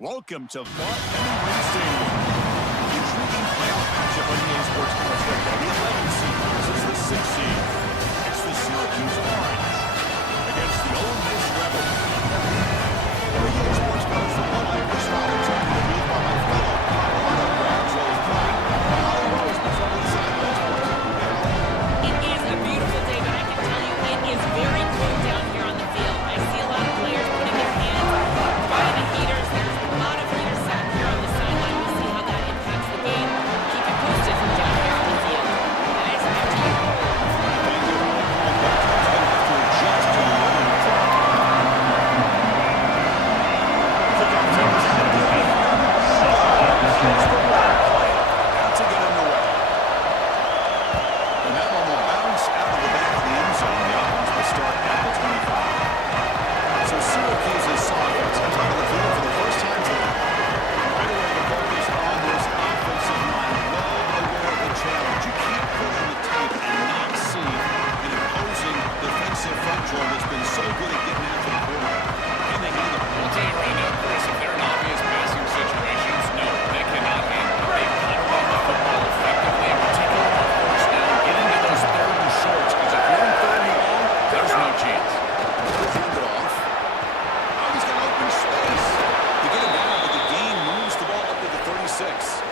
Welcome to Hemingway Stadium. The intriguing playoff matchup on EA Sports College football. The 11 seed versus the 6 seed. It's the Syracuse Orange against the Ole Miss Rebels. For EA Sports College football, I'm Chris Rollins, joined in the booth by my fellow Colorado Rams, Rose Klein. Holly Rose, before we decide what sports are we now. It is a beautiful day, but I can tell you it is very cold down here on the field. I see a lot of players putting their hands by the heaters. There's a lot of heaters sat here on the sideline. We'll see how that impacts the game. Keep it posted from down here on the field. Guys, back to you. Thank you. And that team's going to have to adjust to the weather attack. Kickoff team is out there. About to get underway. And that one will bounce out of the back of the end zone. The offense will start at the 25. So Syracuse's offense comes out of the field for the first time tonight. Right away, the focus on this offensive line. Well aware of the challenge. You can't pulling the tape and not see an opposing defensive front row that's been so good at getting after the quarterback. Can they handle it? I'll tell you right now, Chris, if they're in obvious passing situations, no, they cannot handle it. They've got to run the football effectively, in particular on first down. Get into those third and shorts, because if you're in third and long, there's no chance. He'll hand it off. Oh, he's got open space. To get him down, but the gain moves the ball up to the 36.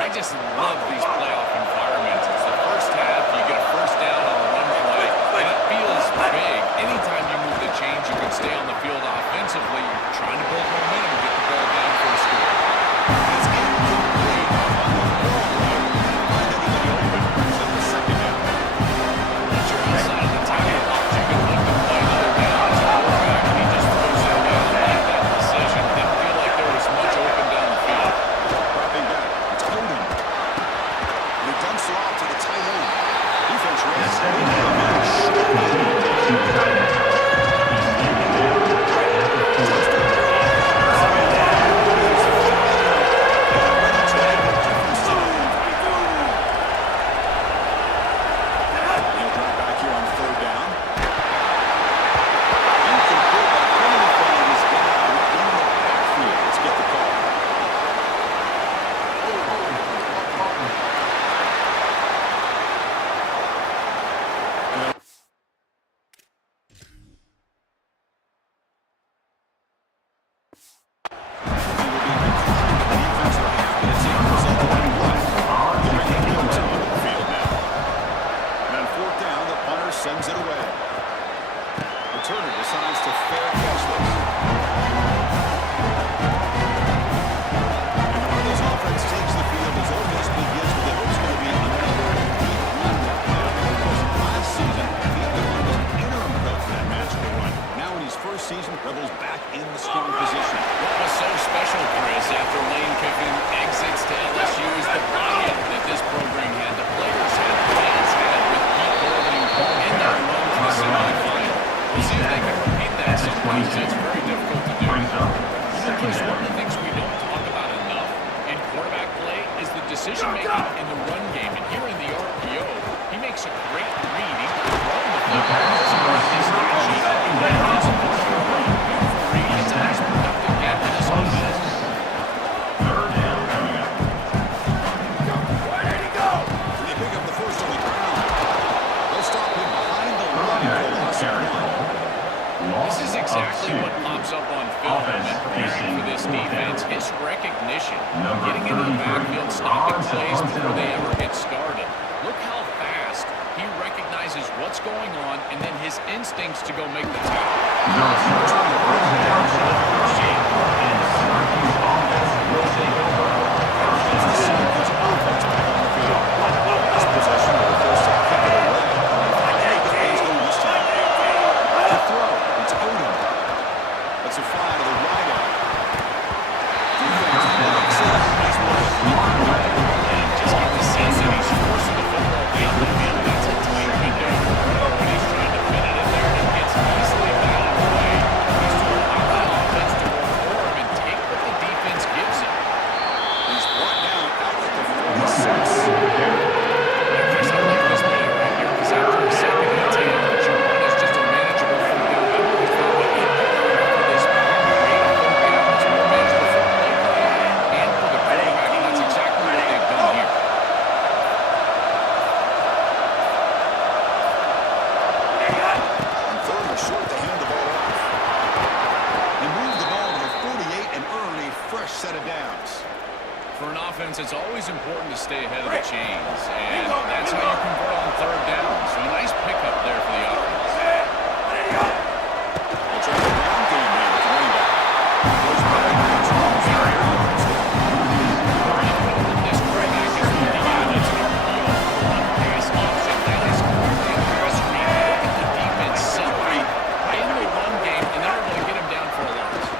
I just love these playoff environments. It's the first half, you get a first down on a run play, and it feels big. Anytime you move the chains, you can stay on the field offensively. You're trying to build momentum, get the ball down for a score. It's incomplete. Find anybody open. Brings up the second down. Once you're outside of the timeout box, you can look to play another down as a quarterback, and he just throws it down and make that decision. Didn't feel like there was much open down the field. Dropping back. It's Odom. He dumps it off to the tight end. Defense runs. He'll drop back here on third down. Incomplete. Penalty flag is down in the backfield. Let's get the call. Sends it away. Returner decides to fair catch this. And the way this offense takes the field as Ole Miss begins with the hopes going to be another deep run. Last season, he had was an interim coach for that magical run. Now in his first season, Rebels back in the scoring position. What was so special, Chris, after Lane Kiffin exits to LSU is the buy-in that this program had. The players had, the fans had, with Pete Golding in that run to the semifinal. We'll see if they can repeat that someplace. It's very difficult to do. Chris, one of the things we don't talk about enough in quarterback play is the decision-making in the run game. And here in the RPO, he makes a great read. He can run the football. He's not cheap. He runs the football. Beautiful read. It's a nice productive game for this offense. They pick up the first on the ground. They'll stop him behind the line for a loss of one. This is exactly what pops up on film when preparing for this defense. His recognition, getting into the backfield, stopping plays before they ever get started. Look how fast he recognizes what's going on, and then his instincts to go make the tackle. This possession will force to kick it away. I think the plays go this time. To throw, it's Odom. That's a fly to the right out. Defense blocks it. Nice play. Just get the sense that he's forcing the football down the field. That's a tight window. When he's trying to fit it in there, and it gets easily batted away. He's trying to allow the offense to work for him and defense, it's always important to stay ahead of the chains, and that's how you convert on third down. So a nice pickup there for the offense. It's a ground game here with running back. Goes back and throws for 8 yards. This quarterback is looking at it. It's an RPO, one pass option. That is clearly a pass read. Look at the defense separate in the run game, and they're able to get him down for a loss.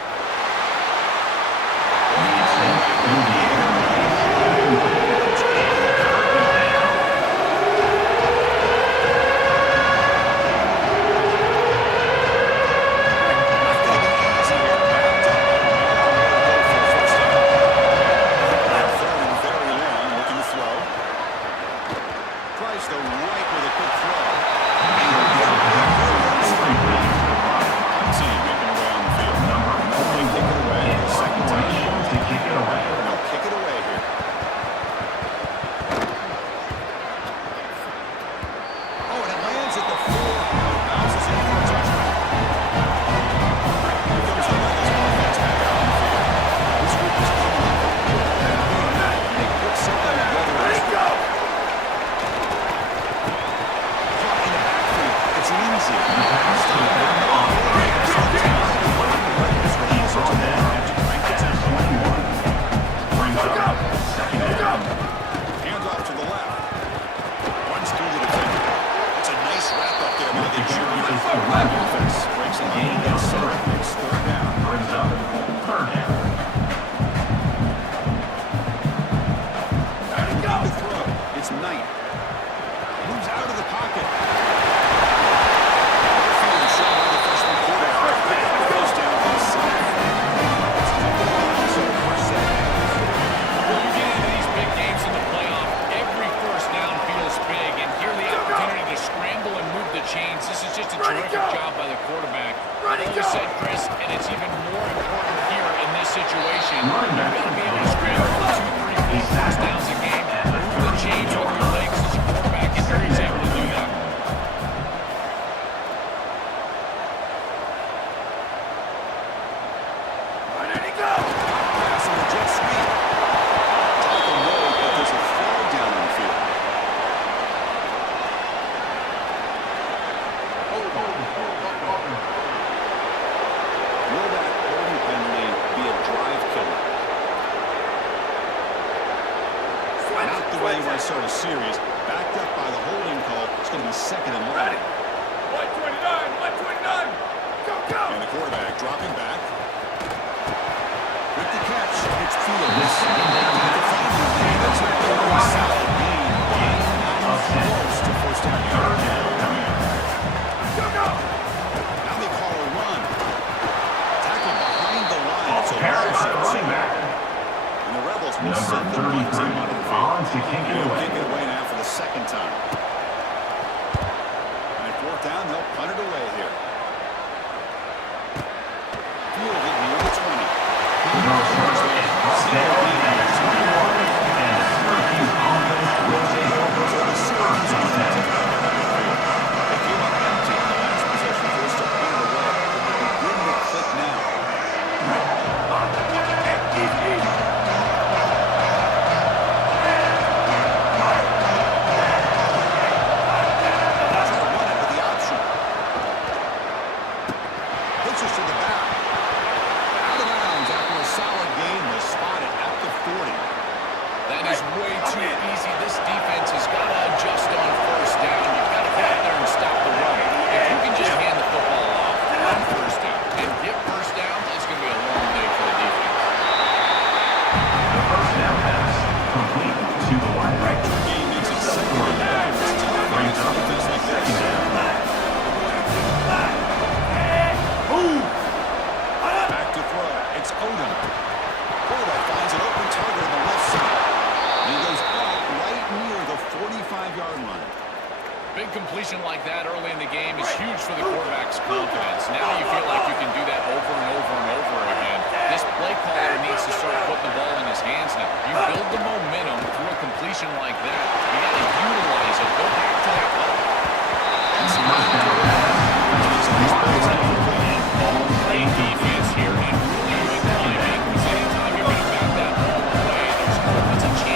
Sort of serious, backed up by the holding call. It's going to be second and long. 129, 129. Go, go. And the quarterback dropping back. With the catch, it's Fields. That's a very solid gain. Close to first down. Go, go. Now they call a run. Tackle behind the line. So running back. And the Rebels will send the run team onto the field. They'll kick it away now for the second time. And at fourth down, they'll punt it away here. Fielded near the 20. They came up empty in the last possession. Forced to punt it away. They'll begin to click now. Completion like that early in the game is huge for the quarterback's confidence. Now you feel like you can do that over and over and over again. This play caller needs to start putting the ball in his hands now. You build the momentum through a completion like that. You got to utilize it. Go back to that ball. Great defense here and really good timing. Because anytime you're going to back that ball away, there's a chance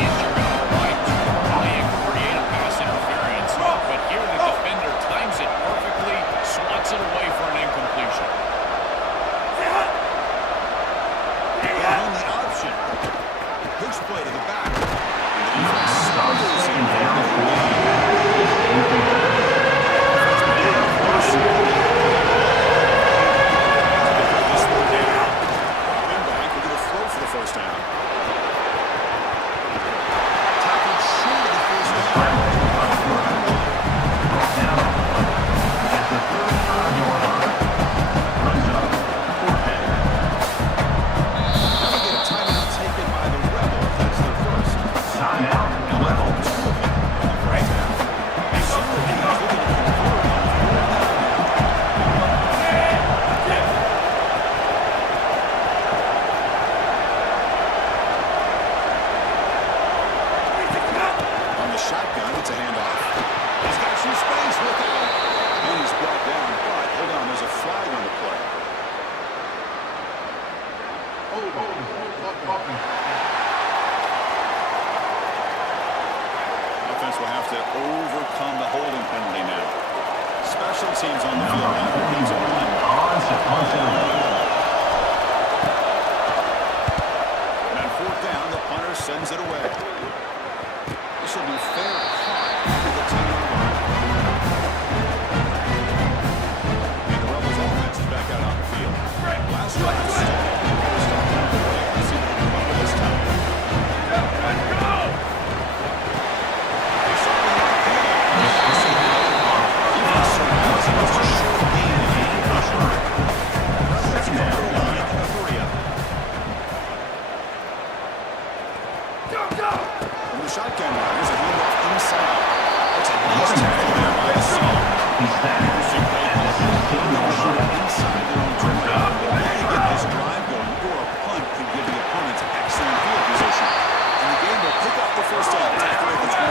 gets a handoff. He's got some space. Look out. And he's brought down. But, hold on, there's a flag on the play. Offense will have to overcome the holding penalty now. Special teams on the field. And fourth down, the punter sends it away. This will be fair caught to the 10-yard line. And the Rebels offense is back out on the field. Last drive stalled. Let's see what they come up with this time. Go! They certainly have the field. Defense surrounds him. It's a short gain and pressure. Let's go to the line in a hurry up. Go! From the shotgun line, there's a handoff inside. That's a nice tackle there by the center. Interesting play call. Inside their own 20. But now you get this drive going, or a punt could give the opponents excellent field position. And the game will pick up the first down. Tackle at the 20.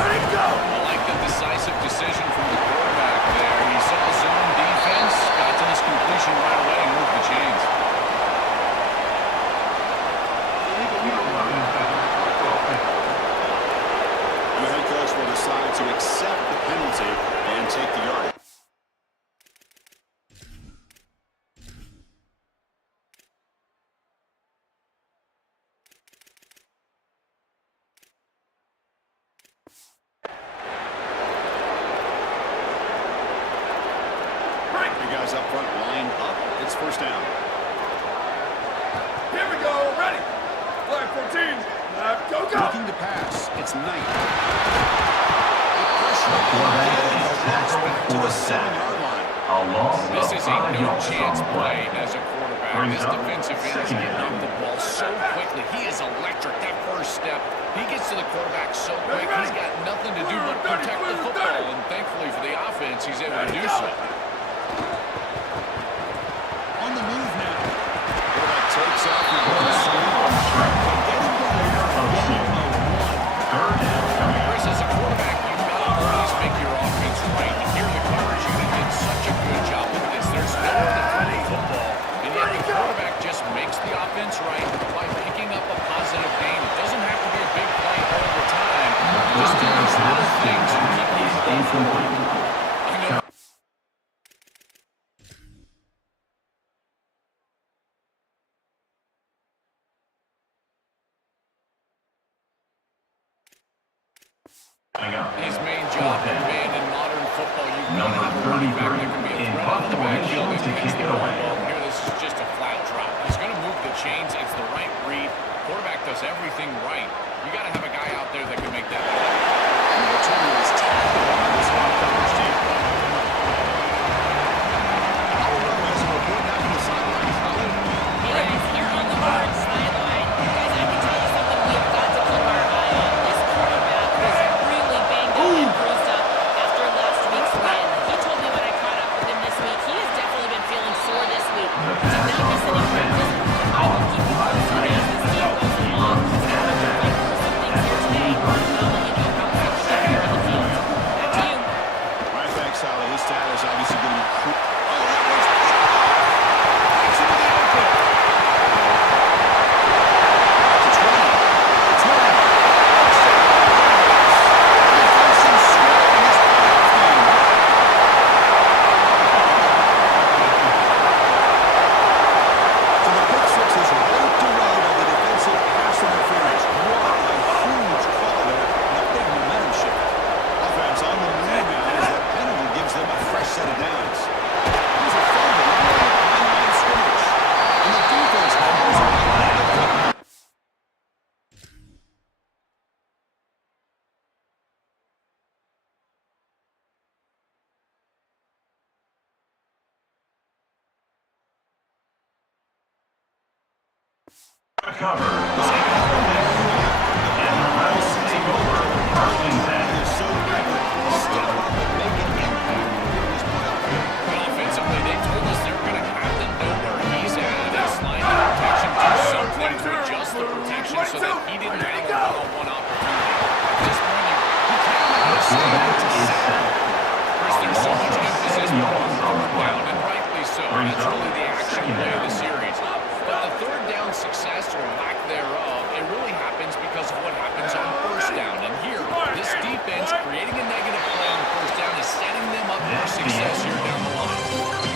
Let it go! I like the decisive decision from the quarterback there. He saw zone defense, got to this completion right away and moved the chains. And the head coach will decide to accept the penalty and take the yardage. The guys up front line up. It's first down. Here we go, ready! Flag 14, left, go! Looking to pass. It's Knight. The pressure back to the 7-yard line. This is a no-chance play as a quarterback. This defensive end is getting off the ball so quickly. He is electric. That first step, he gets to the quarterback so quick. He's got nothing to do but protect the football, and thankfully for the offense, he's able to do so. On the move now. Quarterback takes off. Now with a sweep. Get him going. Chris, as a quarterback, you've got to always make your offense right. And here the coverage unit did such a good job with this. There's nowhere to throw the football, and yet the quarterback just makes the offense right by picking up a positive gain. It doesn't have to be a big play all the time. Just do these little things and keep these things forward. I know. His main job in man in modern football, you've got to have a running back that can be a threat out of the backfield that gets the ball. Here, this is just a flat drop. He's going to move the chains. It's the right read. Quarterback does everything right. You got to have a guy out there that can make that play. And the return is tackled on this one coverage team. Howard has a report back on the sidelines. Howard. Haters here on the hard sideline. Guys, I can tell you something we have got to keep our eye on. This quarterback was really banged up and bruised up after last week's win. He told me when I caught up with him this week, he has definitely been feeling sore this week. Did not miss any practice. I will keep you posted as this game goes along. He's going to have to fight for some things here today. And I'll let you know how it's going to go here on the field. Back to you. All right, thanks, Sally. His status obviously going to be... Oh, that was... It's into the open. It's 20. It's 20. Defensive score in this playoff game. So the pick six is wiped away by the defensive pass interference. What a huge call there. And a big momentum shift. Offense on the move now as that penalty gives them a fresh set of downs. Here's a fumble on the line scrimmage. And the defense holds on to the football. Offensively, they told us they're going to have to know where he's at. They slide the protection to some point to adjust the protection so that he didn't have Chris, there's so much emphasis put on third down, and rightly so. That's really the action play of the series. But the third down success or lack thereof, it really happens because of what happens on first down. And here, this defense creating a negative play on first down is setting them up for success here down the line.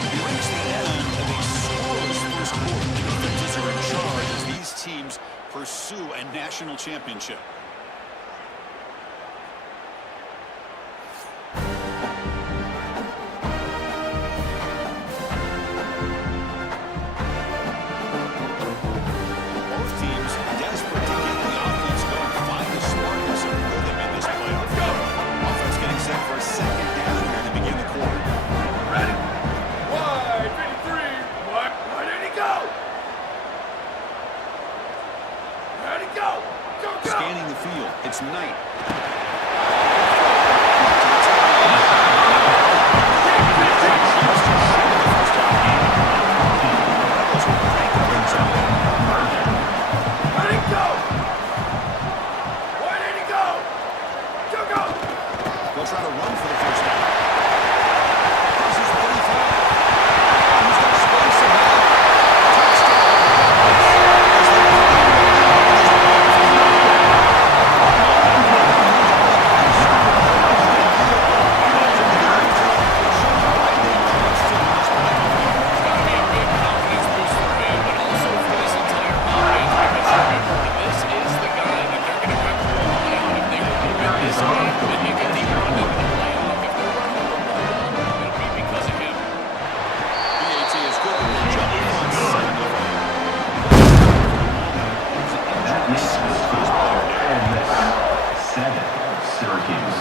We reach the end of a scoreless first quarter. The defenses are in charge as these teams pursue a national championship. Both teams desperate to get the offense going, find the smartness and rhythm in this play. Let's go. Offense getting set for a second down here to begin the quarter. Ready. Wide, 53. What? Where did he go? Where'd he go? Go, go. Scanning the field, it's Knight. Where'd he go? Where did he go? Go, go. They'll try to run for the first down. This is 35. He's got space ahead. It's got to be a big confidence boost for him, but also for this entire offense, because remember, this is the guy that they're going to have to rely on. If they want to win this game and make a deep run into the playoff, if they're running the ball, it'll be because of him. BAT is good to reach up on second. Syracuse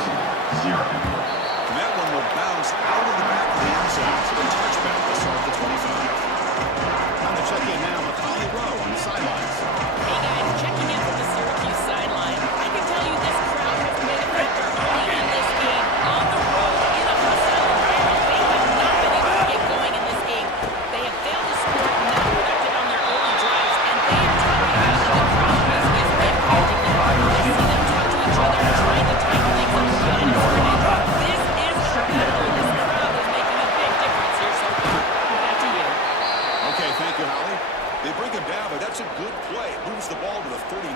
0. And that one will bounce out of the back of the end zone. So a touchback to start the 25. Time to check in now with Holly Rowe on the sidelines. Hey guys, checking in from the Syracuse sideline. I can tell you this crowd has been a factor early in this game. On the road, in a hostile environment, they have not been able to get going in this game. They have failed to score, not productive on their early drives, and they are talking about it. The crowd is impacting them. I see them talk to each other, trying to tighten things up around the tournament. This is a battle. This crowd is making a big difference here so far. Back to you. Okay, thank you, Holly. They bring him down, but that's a good play. Moves the ball to the 39.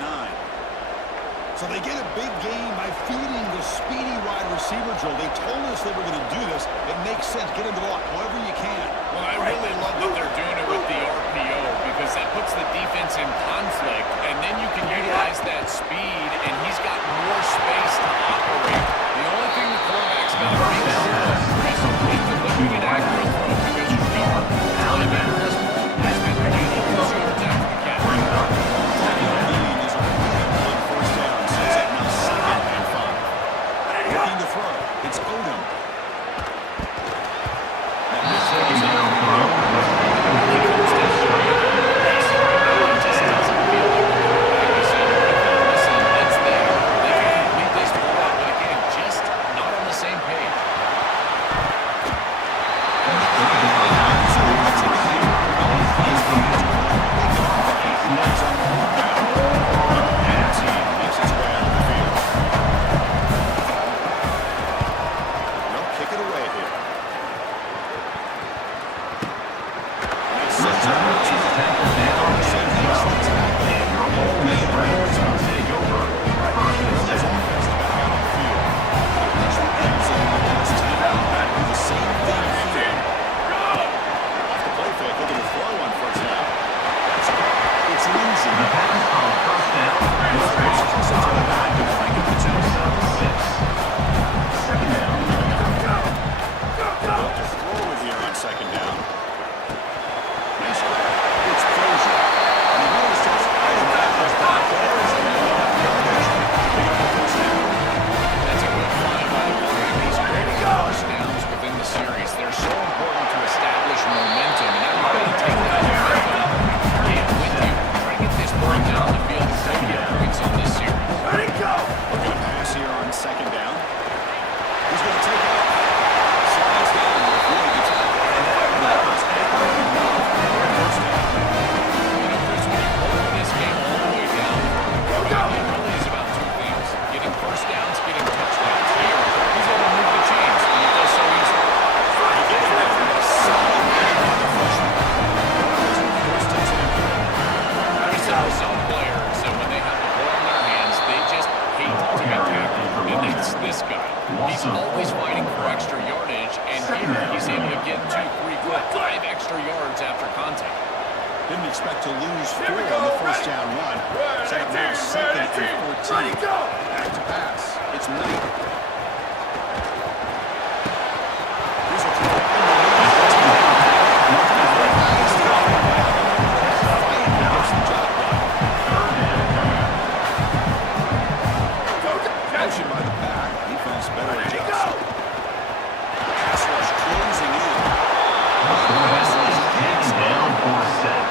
So they get a big gain by feeding the speedy wide receiver, Joel. They told us they were going to do this. It makes sense. Get him the ball however you can. Well, I really love that they're doing it with the RPO because that puts the defense in conflict, and then you can utilize that speed, and he's got more space to operate. The only thing the quarterback's got to make sure of is delivering an accurate throw because remember, linebacker has been gaining those yards after the catch. Lead is only one first down. Sets up now second and 5. Looking to throw. It's Odom. And this is He comes down to it. He just doesn't some players that when they have the ball in their hands, they just hate to be tackled. And that's this guy. He's always fighting for extra yardage, and here he's able to get 2, 3, 4, 5 extra yards after contact. Didn't expect to lose 4 on the first down run. Set up now 2nd and 14. Back to pass. It's Knight. Here's a throw. Motion by the back. Defense better adjust. Pass rush closing in.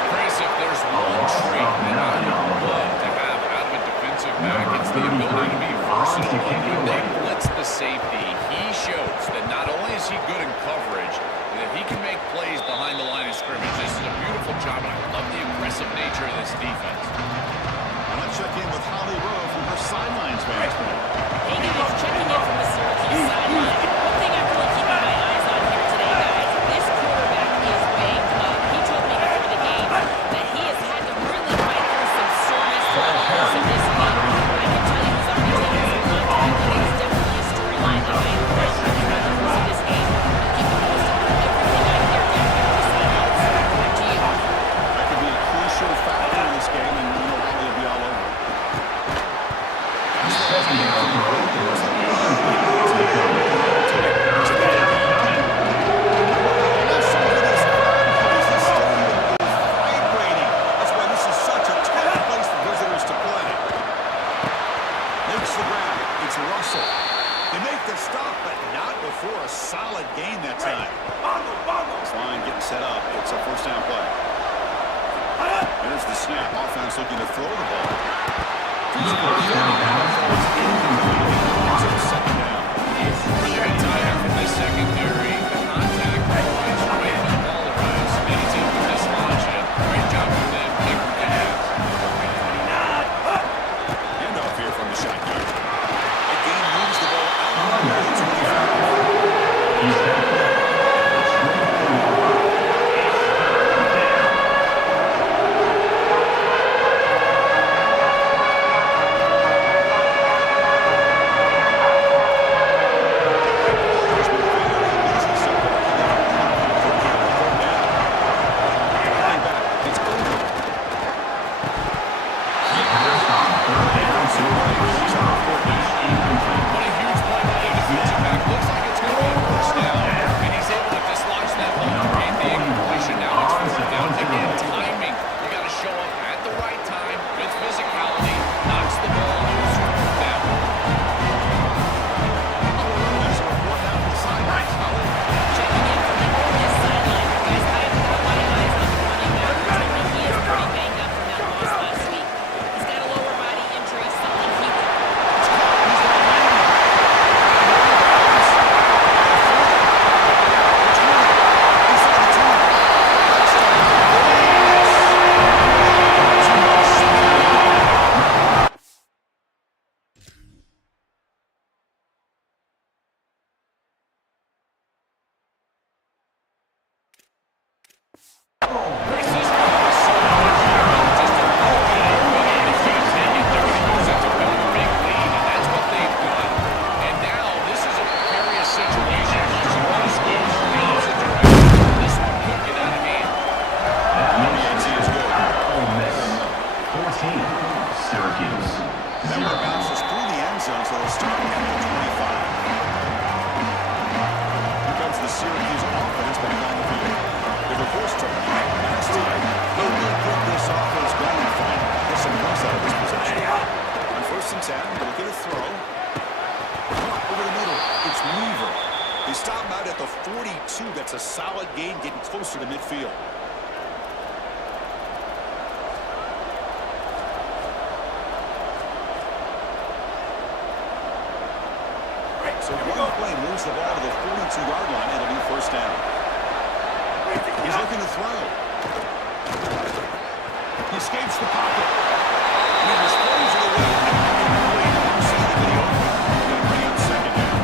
Chris, if there's one trait that I would love to have out of a defensive back, it's the ability to be versatile. When they blitz the safety, he shows that not only is he good in coverage, but that he can make plays behind the line of scrimmage. This is a beautiful job, and I love the aggressive nature of this defense. And let's check in with Holly Rowe from her sidelines vantage point. Hey guys, checking in from the Syracuse sideline. One thing I'm really keeping my eyes on here today, guys, this quarterback is banged up. He told me before the game that he has had to really fight through some soreness throughout the course of this game. I can tell you he's already taken some contact, and it's definitely a storyline that I am quite throughout the course of this game. I'll keep you posted on everything I hear down here on the sidelines. Back to you. That could be a crucial factor in this game, and you know Holly will be all over it. That's why this is such a tough place for visitors to play. Makes the grab. It's Russell. They make the stop, but not before a solid gain that time. This line getting set up. It's a first down play. There's the snap. Offense looking to throw the ball. Second down. Very tired from the secondary. The contact provides right when the ball arrives. Any team can dislodge it. Great job with them. Handoff here from the shotgun. That game moves the ball out of the 25. Syracuse. Member bounces through the end zone, so they'll start at the 25. Here comes the Syracuse offense back on the field. They were forced to pack last time. They will get this offense going for them. Get some points out of this possession. On 1st and 10, they'll get a throw. Caught over the middle. It's Weaver. They stop him out at the 42. That's a solid gain, getting closer to midfield. So one play moves the ball to the 42-yard line. It'll be first down. He's looking to throw. He escapes the pocket. And he just throws it away. See the video. Going to bring up second down.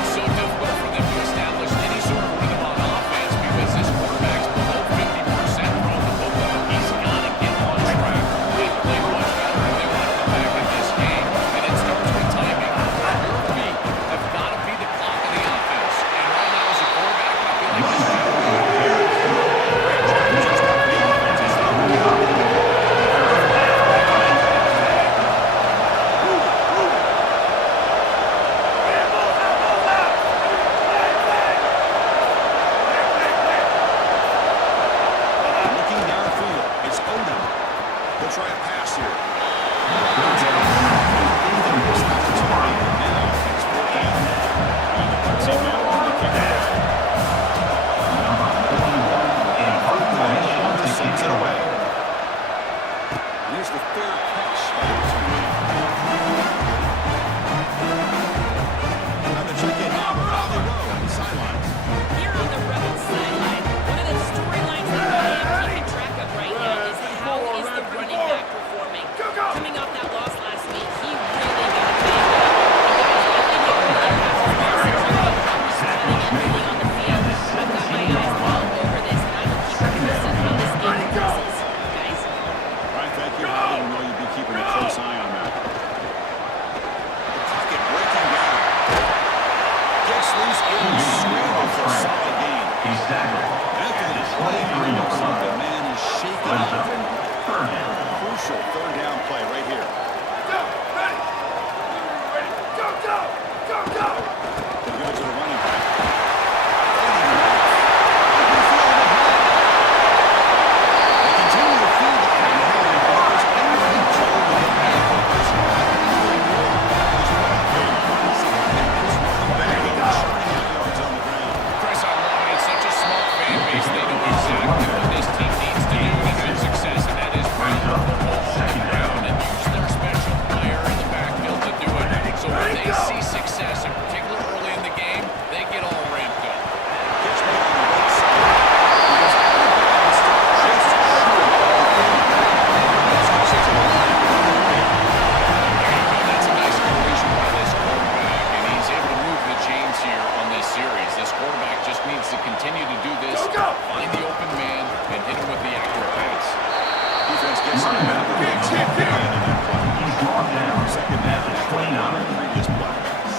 It's so difficult for them to establish any sort of rhythm on offense because this quarterback's below 50% throwing the football. He's got to get on track with try a pass here. Sends it away. Here's the third catch. Time to check in now with Holly Rowe on the sideline. Here on the Rebels sideline, one of the storylines that I am keeping track of right now is how is the running back performing. Coming off that loss last week, he really got banged up. On the field. I've got my eyes all over this, and I will keep you posted how this game progresses. Guys. All right, thank you, Holly. We know you'll be keeping a close eye on that. The pocket breaking down. Gets loose in the scramble for a solid gain. He's tackled. Anthony playing the man is shaking up. Crucial third down play right here. Go, ready. Ready. Go, go. Go, go. They give it to the running back. They continue to field the Chris, I love it. It's such a smart fan base. They know exactly what this team needs to do to have success, and that is bring the football on the ground and use their special player in the backfield to do it. So when they see success, in particular early in the game, they get all ramped up. Gets me on the right side. He goes out of bounds just short. That's a nice completion by this quarterback, and he's able to move the chains here on this series. This quarterback just needs to continue to do this, find the open man, and hit him with the accurate pass. Defense gets him out of the big tip in that play. He's brought down. Second down. Previous play.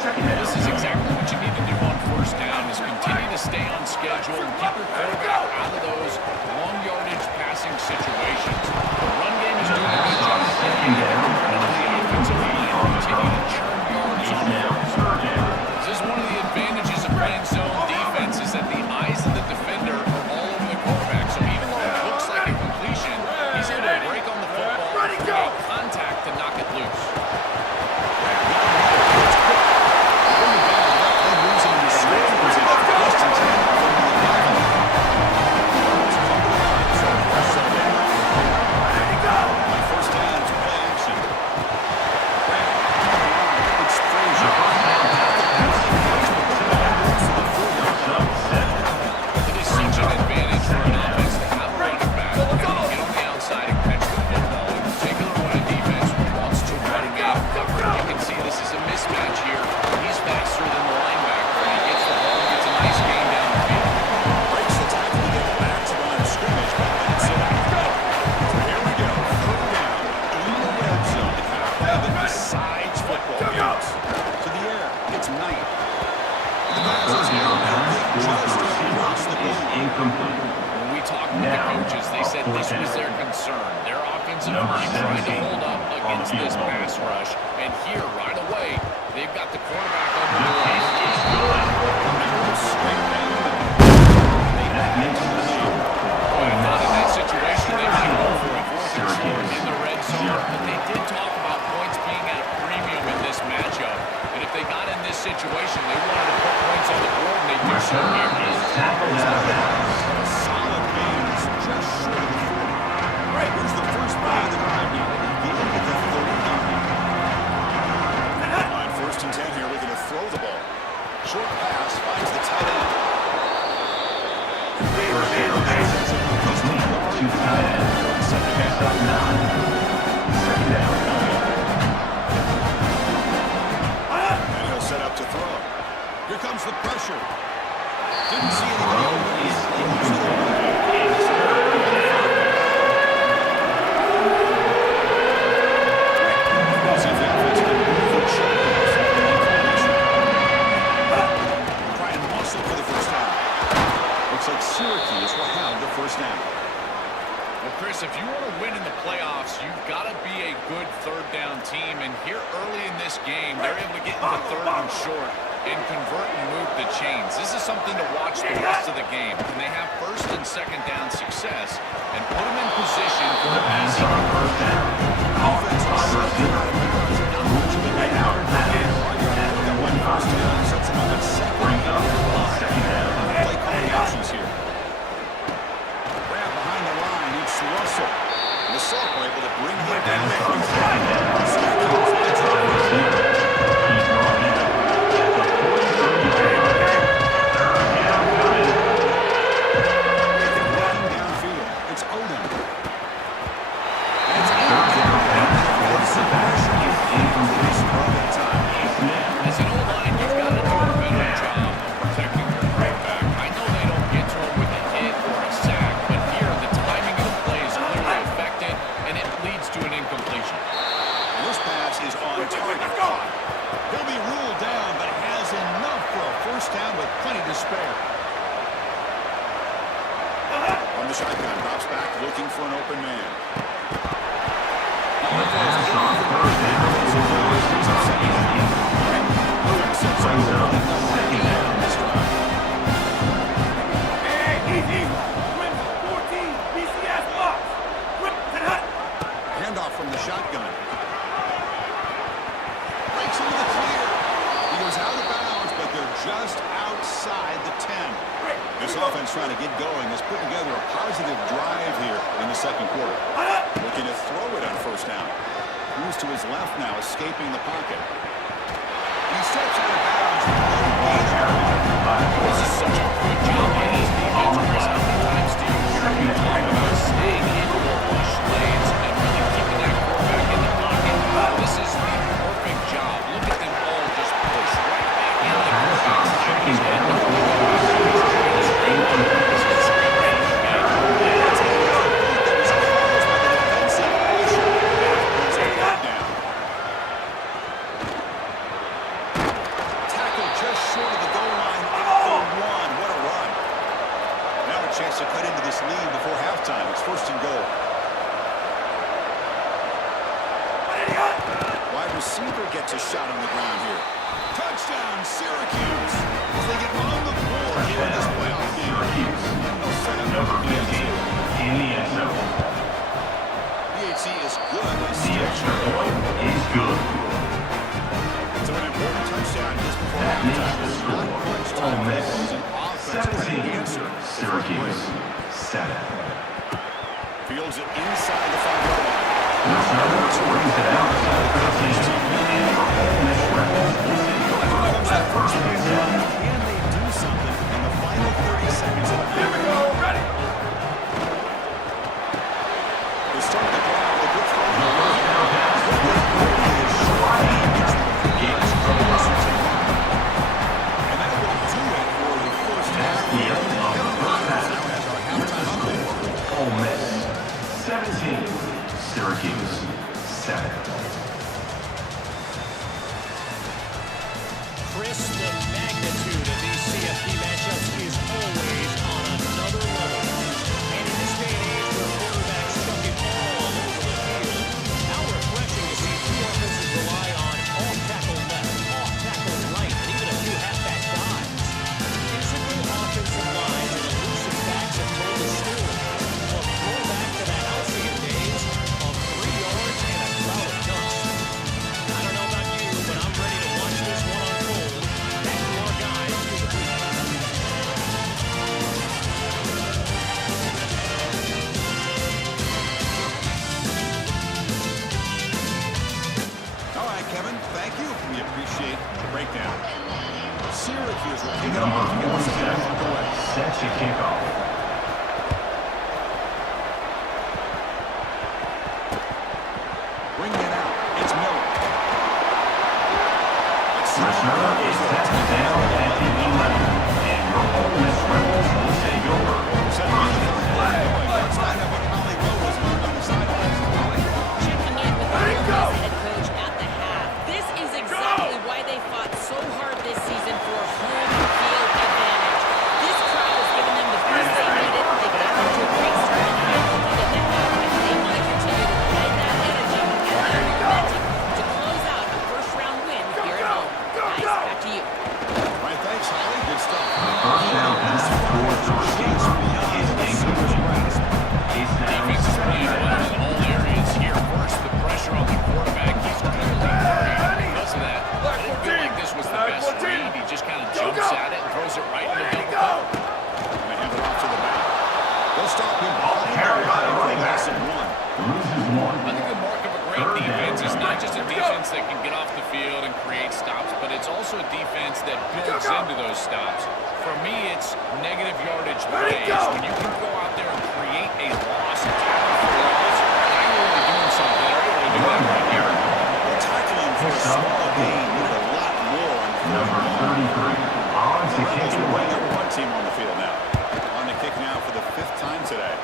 This is exactly what you need to do on first down, is continue to stay on schedule and keep your quarterback out of those long yardage passing situations. The run game is doing a good job. Second down. The offensive line continue to churn yards on Now, first. third down. This is one of the advantages of playing zone defense, is that the eyes of the defender are all over the quarterback. So even though it looks like a completion, he's able to break on the football, create contact to knock it loose. It is such an advantage for an offense to have a running back that can get on the outside and catch the football, in particular when a defense wants to run man cover. You can see this is a mismatch here. He's faster than the linebacker, and he gets the ball, gets a nice gain down the field. Breaks the tackle to get back to the line of scrimmage, but that's it. So here we go. Third down in the red zone to kind of play the besides football games. To the air. It's Knight. The passes now just across the goal. Incomplete. When we talked with the coaches, they said this was their concern. Their offensive line trying to hold up against this pass rush. And here, right away, they've got the quarterback over the line. Straight down the middle. That makes it so. Well, not in that situation. They might go for a fourth and short in the red zone, but they did talk about points being at a premium in this matchup. And if they got in this situation, they wanted to put points on the board, and they do so here. Is tackled out of bounds. Solid gains just short of the 40. All right, here's the first play of the drive now. They begin with the 39. On first and 10 here, looking to throw the ball. Short pass finds the tight end. First down passes complete to tight end. Next up 9. Second down. And he'll set up to throw. Here comes the pressure. Didn't see anything. Throw is incomplete. See if the offense can move the shoulders. Try and muscle for the first down. Looks like Syracuse will have the first down. Well, Chris, if you want to win in the playoffs, you've got to be a good third down team. And here early in this game, they're able to get into third and short and convert and move the chains. This is something to watch the rest of the game. Can they have first and second down success and put them in position for an Pass easy on first down. Caught by receiver. Right now, that is at the 1-5. Brings up second down. Play calling options here. Grab behind the line. It's Russell. The Sauk were able to bring him down. On second down. By receiver. He's brought in at the 43-yard line. Third down coming. Running downfield. It's Odom. It's Third down pass towards the back is incomplete. Smith. As an O-line, you've got to do a better job of protecting your quarterback. I know they don't get to him with a hit or a sack, but here the timing of the play is clearly affected, and it leads to an incompletion. This pass is on target. He'll be ruled down, but has enough for a first down with plenty to spare. On the shotgun, drops back, looking for an open man. The pass on first down is incomplete. Brings up second down. Hey, easy. Win 14, BCS box. Whip and hut. Handoff from the shotgun. Breaks into the clear. He goes out of bounds, but they're just outside the 10. This offense trying to get going has put together a positive drive here in the second quarter. Looking to throw it on first down. Moves to his left now, escaping the pocket. He steps out of bounds. This is such a good job by these defense, Chris. How many times do you hear me talk about staying in your rush lanes and really keeping that quarterback in the pocket? This is the perfect job. Look at them all just push right back in the quarterback's Second down. Tackle just short of the goal line at the 1. What a run. Now a chance to cut into this lead before halftime. It's first and goal. Wide receiver gets a shot on the ground here. Touchdown, Syracuse. As they get on the board here in this playoff game. Syracuse. They'll set up Number for 15 in the end zone. PHC is good. The extra point is good. So an important touchdown just before That makes halftime. the score Not much Ole time Miss left. An offensive 17, answer. Syracuse 7. Fields it inside the 5-yard line. Returner brings it outside the 15, and for Ole Miss Rebels will take over that first down. Can they do something in the final 30 seconds of the Here we go. Ready. They start the drive with a good throw. The first down pass was complete. Gates from Russell. And that will do it for the first That's half. the end of the first half. As our halftime update. Ole Miss 17, Syracuse 7. Chris, the magnitude of these CFB matchups is always on another level. And in this day and age where quarterbacks chuck it all over the field, how refreshing to see two offenses rely on off-tackle left, off-tackle right, and even a few halfback dives. Physical offensive lines and elusive backs have told the story. A throwback to the halcyon days of 3 yards and a cloud of dust. I don't know about you, but I'm ready to watch this one unfold. Back to our guys through the week. All right, Kevin, thank you. We appreciate the breakdown. Syracuse will kick it Number off. Give us a 47 on the way. set to kick off. Bring it out. It's Miller. Returner is tapped down at the 11, and your Ole Miss Rebels will take over. That's kind of what Hollywood was on the sidelines. Checking in with the Cowboys head coach at the half. This is exactly why they fought so hard this season for home field advantage. This crowd has given them the boost they needed. They got off to a great start and had the lead at the half, and they want to continue to provide that energy and that momentum to close out a first-round win here at home. Guys, back to you. defense is not just a defense that can get off the field and create stops, but it's also a defense that builds into those stops. For me, it's negative yardage plays. When you can go out there and create a loss, a tackle for loss, now you're really doing something. They're able to do that right here. Well, tackling for a small gain needed a lot more on Number 33. On to kick it away. Number one team on the field now. On the kick now for the 5th time today.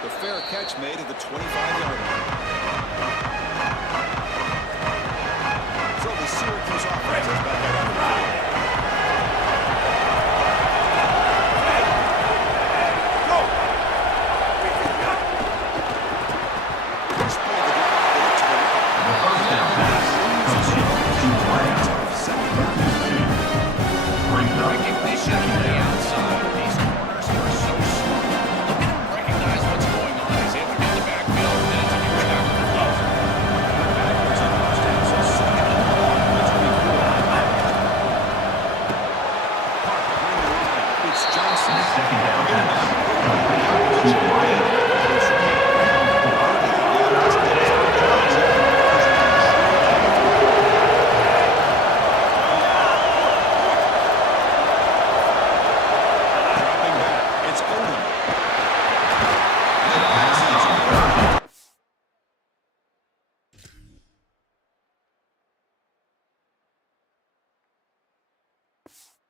The fair catch made at the 25-yard line. So the Syracuse offense is back out on the field. The first down pass completed to Lamb. Brings up Recognition on the outside. These corners are so smart. Look at him recognize what's going on. He's able to get in the backfield, and it's a huge tackle for loss. Backwards on first down, so second and long on the 24. Park behind the line. It's Johnson. the second down pass completed to Lamb.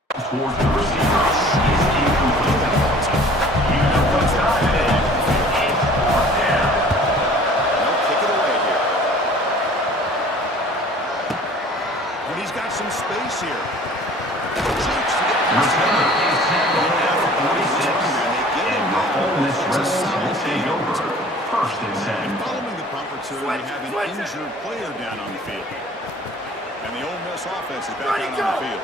Towards the receiver is incomplete. You know what time it is. It's fourth down. No, kick it away here. When he's got some space here. Jukes to get past the Return line. is tackled at 46, and the Ole Miss Rebels will take over. First and 10. Following the punt return, we have an injured player down on the field. And the Ole Miss offense is back out on the field.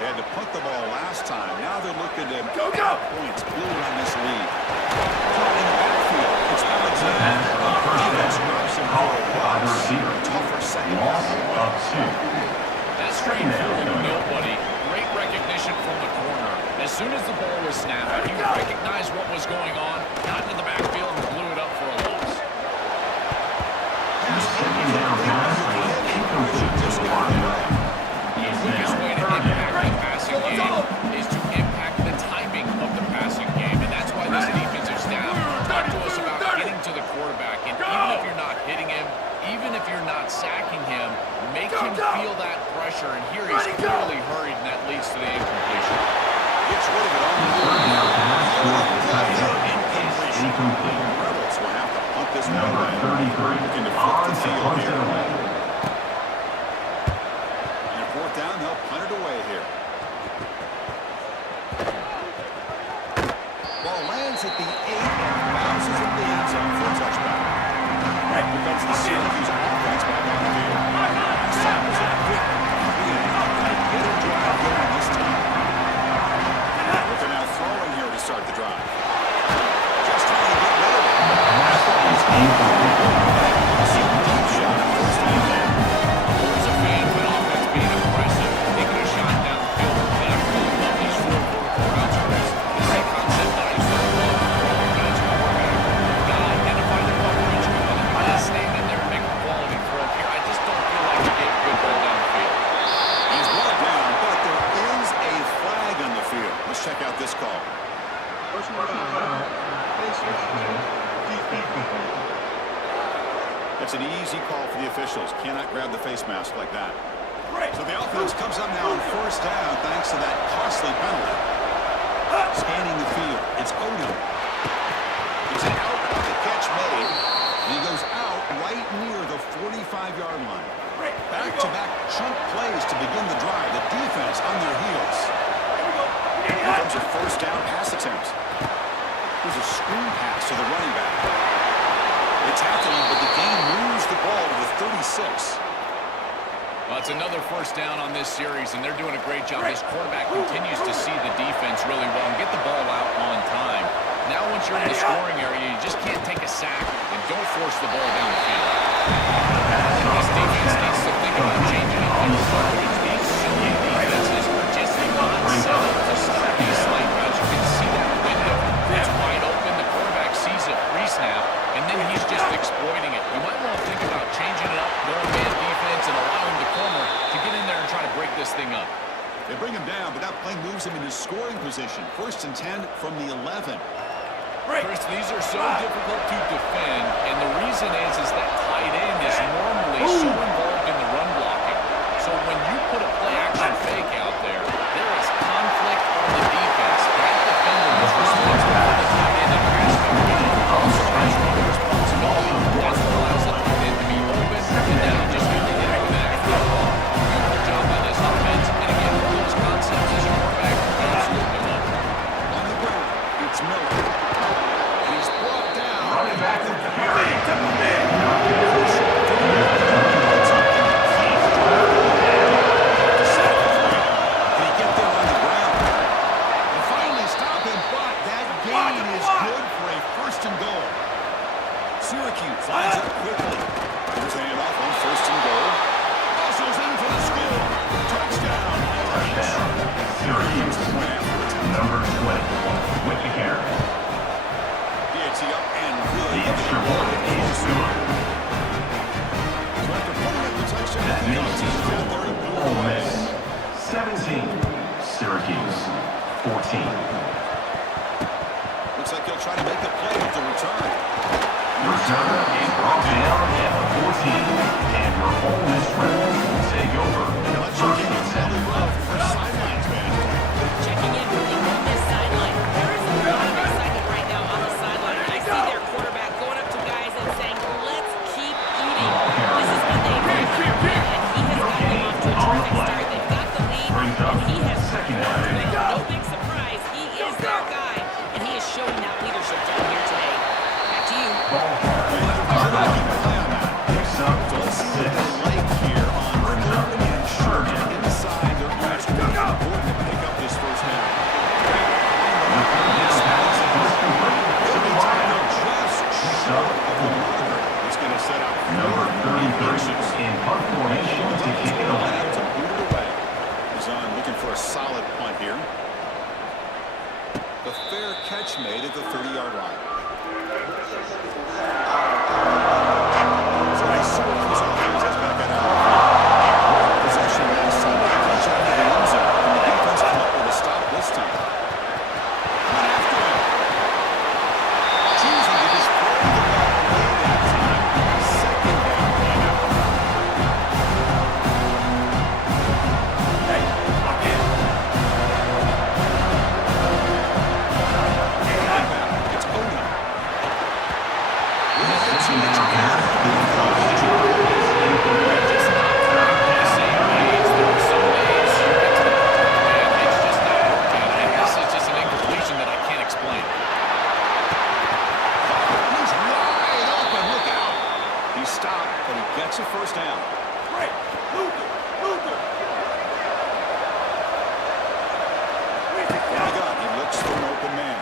They had to punt the ball last time. Now they're looking to add points, build on this lead. Caught in the backfield. It's Alexander. Pass on first Defense down. drops him Caught for a by the loss. receiver. Tougher second Loss down. of 2. That's straight through to nobody. Great recognition from the corner. As soon as the ball was snapped, he recognized what was going on, got into the backfield, and blew it up for a loss. The second down pass was incomplete to the wide. It's Quickest way to now third impact down. the passing game is to impact the timing of the passing game, and that's why this defensive staff talked to us about getting to the quarterback, and even if you're not hitting him, even if you're not sacking him, make him feel that pressure, and here he's clearly hurried, and that leads to the incompletion. Gets rid of it on the Third down pass towards the tight end is incomplete. Rebels will have to punt this one Number away. 33 Looking to flip on the to field punt it here. away. And a 4th down, they'll punt it away here. Ball lands at the 8 and bounces in the end zone for a touchback. Here comes the Syracuse offense back on the field. Samples it quick, clean, and get a drive going this time. Looking now throwing here to start the drive. Just trying to get rid of it. Pass is incomplete. Deep shot, first down there. As a fan of an offense being aggressive, taking a shot down the field, and I really love these 4 vertical routes, Chris. The same concept that I used to love when I was a quarterback. You gotta identify the coverage, and then you gotta stand in there and make a quality throw. Here, I just don't feel like he gave a good ball down the field. He's brought down, but there is a flag on the field. Let's check out this call. That's an easy call for the officials. Cannot grab the face mask like that. So the offense comes up now on 1st down thanks to that costly penalty. Scanning the field. It's Odom. He's out. The catch made. And he goes out right near the 45-yard line. Back-to-back chunk plays to begin the drive. The defense on their heels. Here comes a 1st down pass attempt. Here's a screen pass to the running back. They tackle him, but the game moves the ball to the 36. Well, it's another 1st down on this series, and they're doing a great job. This quarterback continues to see the defense really well and get the ball out on time. Now, once you're in the scoring area, you just can't take a sack and don't force the ball down the field. This defense needs to think about changing up their coverage. These silly defenses are just not set up to stop these slant routes. You can see that window. It's wide open. The quarterback sees it pre-snap, and then he's just exploiting it. First and 10 from the 11. Chris, these are so difficult to defend, and the reason is that tight end is normally so involved in the run blocking. So when you put a play-action fake out there, there is conflict on the defense. That defender is responsible for the tight end and pass coverage. Also has running responsibility. That's what allows the tight end to be open, and then you just have to hit him with an accurate ball. Beautiful job by this offense, and again, one of those concepts as your quarterback, I absolutely love. On the ground, it's Miller. He's brought down. Running back to the field. Can he get there on the ground? And finally stop him, but that gain is good for a first and goal. Syracuse lines up quickly. Here's a handoff on first and goal. Hustles in for the score. Touchdown. Syracuse. Number 20. With the carry. DHC up and good. The extra point is good. So after putting up the touchdown, That the makes offense it is out there in blue. Ole Miss 17. Syracuse 14. Looks like he'll try to make a play with the return. Return is brought down at the 14. And your Ole Miss Rebels will take over. Let's check in with Sally Love for sidelines, man. Checking in from the Ole Miss sideline. There is a lot of excitement right now on the sideline. I see their quarterback going up to guys and saying, let's keep eating. This is what they want to win, and he has gotten them off to a terrific start. They've got the lead, and he has performed. No big surprise. He is their guy, and he is showing that leadership down here today. Back to you. Picks up So let's see what 6. they like here on third and short. Inside their own score. Important to pick up this first down. He's going to set out Number 33 in punt formation to kick it away. to boot it away. He's on looking for a solid punt here. The fair catch made at the 30-yard line. So nice Syracuse offense has back out. Possession last Sunday. Catch out of the end zone. And the defense come up with a stop this time. Coming after him. Choosing to just throw the ball away that time. Second down and out. It's Odom. He's wide open. Look out. He stopped, but he gets a first down. Great. Luther. What do you got? He looks for an open man.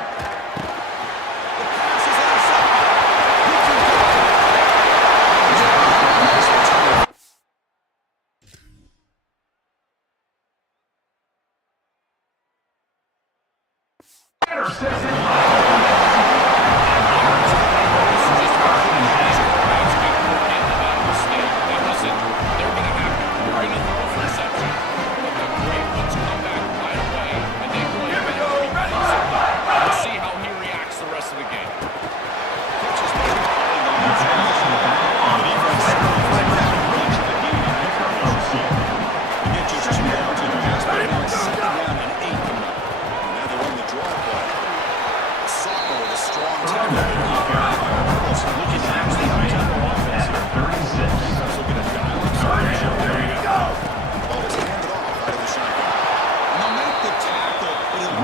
The pass is intercepted. He can go. See how he reacts the rest of the game. Catches the Get just 2 yards in the pass. But now it's 2nd down and 8 coming up. And now they run the draw play. Soccer with a strong tackle. Looking to use the high-tempo offense here. 36. He's looking to dial up some pressure. There you go. Ball is handed off out of the shotgun. And they'll make the tackle, but he'll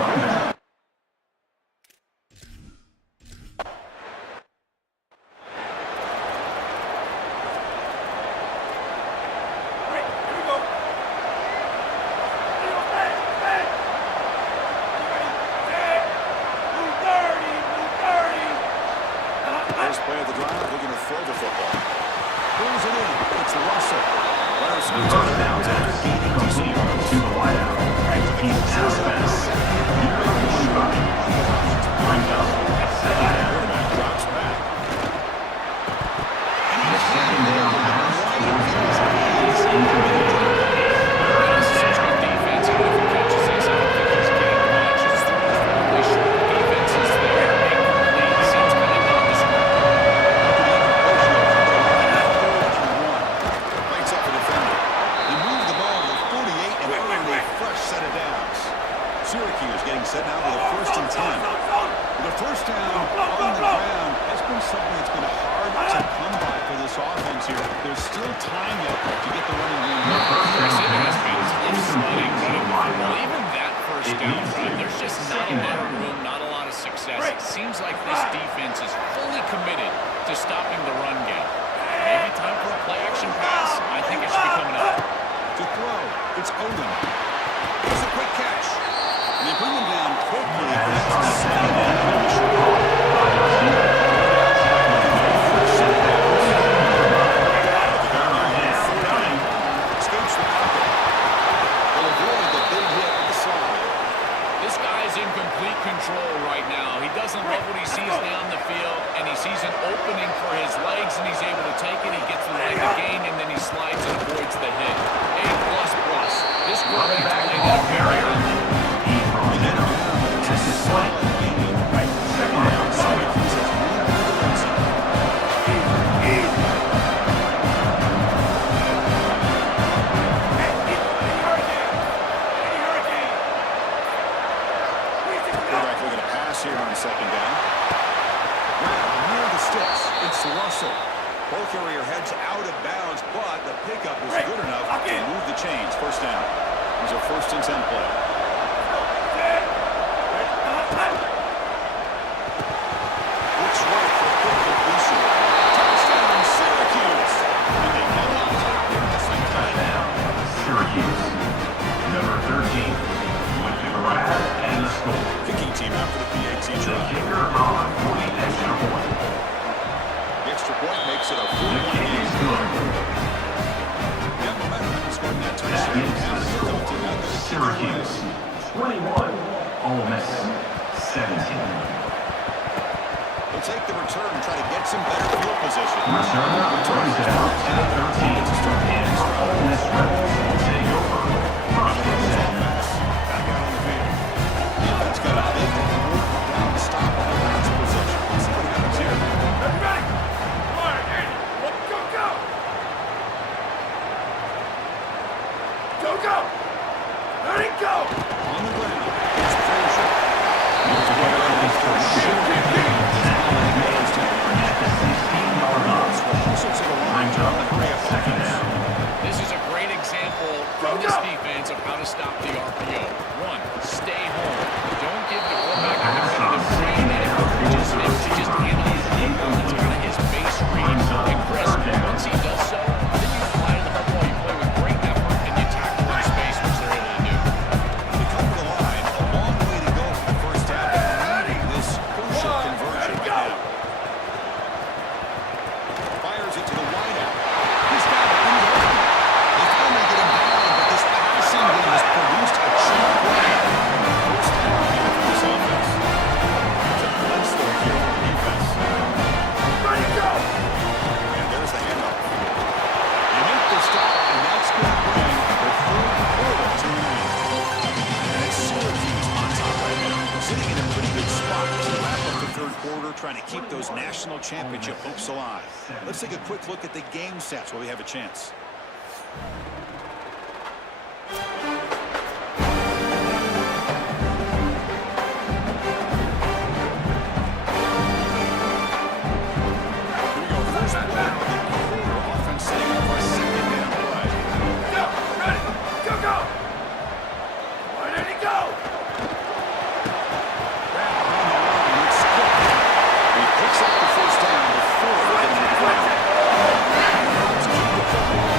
Great. Here we go. Bang. Ready? Blue 30. First play of the drive, looking to throw the football. Pulls it in. It's Russell. Runner squeezes out of bounds after gaining decent yards. To the wideout. He's out of bounds. Brings up at 2nd down. Quarterback drops back. The 2nd down pass is incomplete. Such good defense, even if he catches this, I don't think he's getting much. His throws time yet to get the running game. Chris, it has been tough sledding running the football. Even that first down run, there's just not a lot of room, not a lot of success. It seems like this defense is fully committed to stopping the run game. Maybe time for a play-action pass. I think it should be coming up. To throw, it's Odom. Here's a quick catch. And they bring him down quickly. That's escapes the pocket. Will avoid the big hit at the slide. This guy's in complete control right now. He doesn't love what he sees down the field, and he sees an opening for his legs, and he's able to take it. He gets the line to gain, and then he slides and avoids the hit. A++. This quarterback's playing at a very high level. Here on second down. Grab near the sticks. It's Russell. Ball carrier heads out of bounds, but the pickup is good enough to move the chains. First down. Here's a 1st and 10 play. Looks right for quick completion. Touchdown, Syracuse. And they come up in the second down. Syracuse, number 13, with the grab and the score. Kicking team out for the PAT try. Kicker on for the extra point. The extra point makes it a The 4-1 kick game. is good. Yeah, momentum scoring that That touchdown. is Now the the score. kickoff team out there to kick away. Syracuse, 21, Ole Miss, 17. They'll take the return and try to get some better field position. Returner throws it out to the 13. And Ole Miss Rebels will take over. First and 10. Back out on the field. Defense got a big down stop on the last possession. Let's see what happens here. Everybody! Come on, Andy! Go, go! Go, go! Let it go! On the ground. It's Frazier. Here's a way out of his first shot. Also to the line to hurry up offense. This is a great example from this defense of how to stop the RPO. 1, stay home. Don't give the quarterback a definitive read that encourages him to just hand off the football. That's kind of his base read. And Chris, once he does so, then you fly to the football, you play with great effort, and you tackle in space, which they're able to do. They come to the line. A long way to go for the first half. And needing this crucial conversion right now. Fires it to the wideout. He's got it. He's open. They finally get him down, but this passing game has produced a cheap play. First down here for this offense. It's a blitz there here for the defense. Ready, go! And there's the handoff. They make the stop, and that's going to bring the third quarter to an end. And it's Syracuse on top right now, sitting in a pretty good spot to wrap up the third quarter, trying to keep those national championship hopes alive. Let's take a quick look at the game stats while we have a chance. Here we go. First play. The offense setting up for a second down play. Go! Ready! Go, go! Where did he go? Back on the line. It's Cook. He picks up the first down before getting to the ground. Let's keep the football.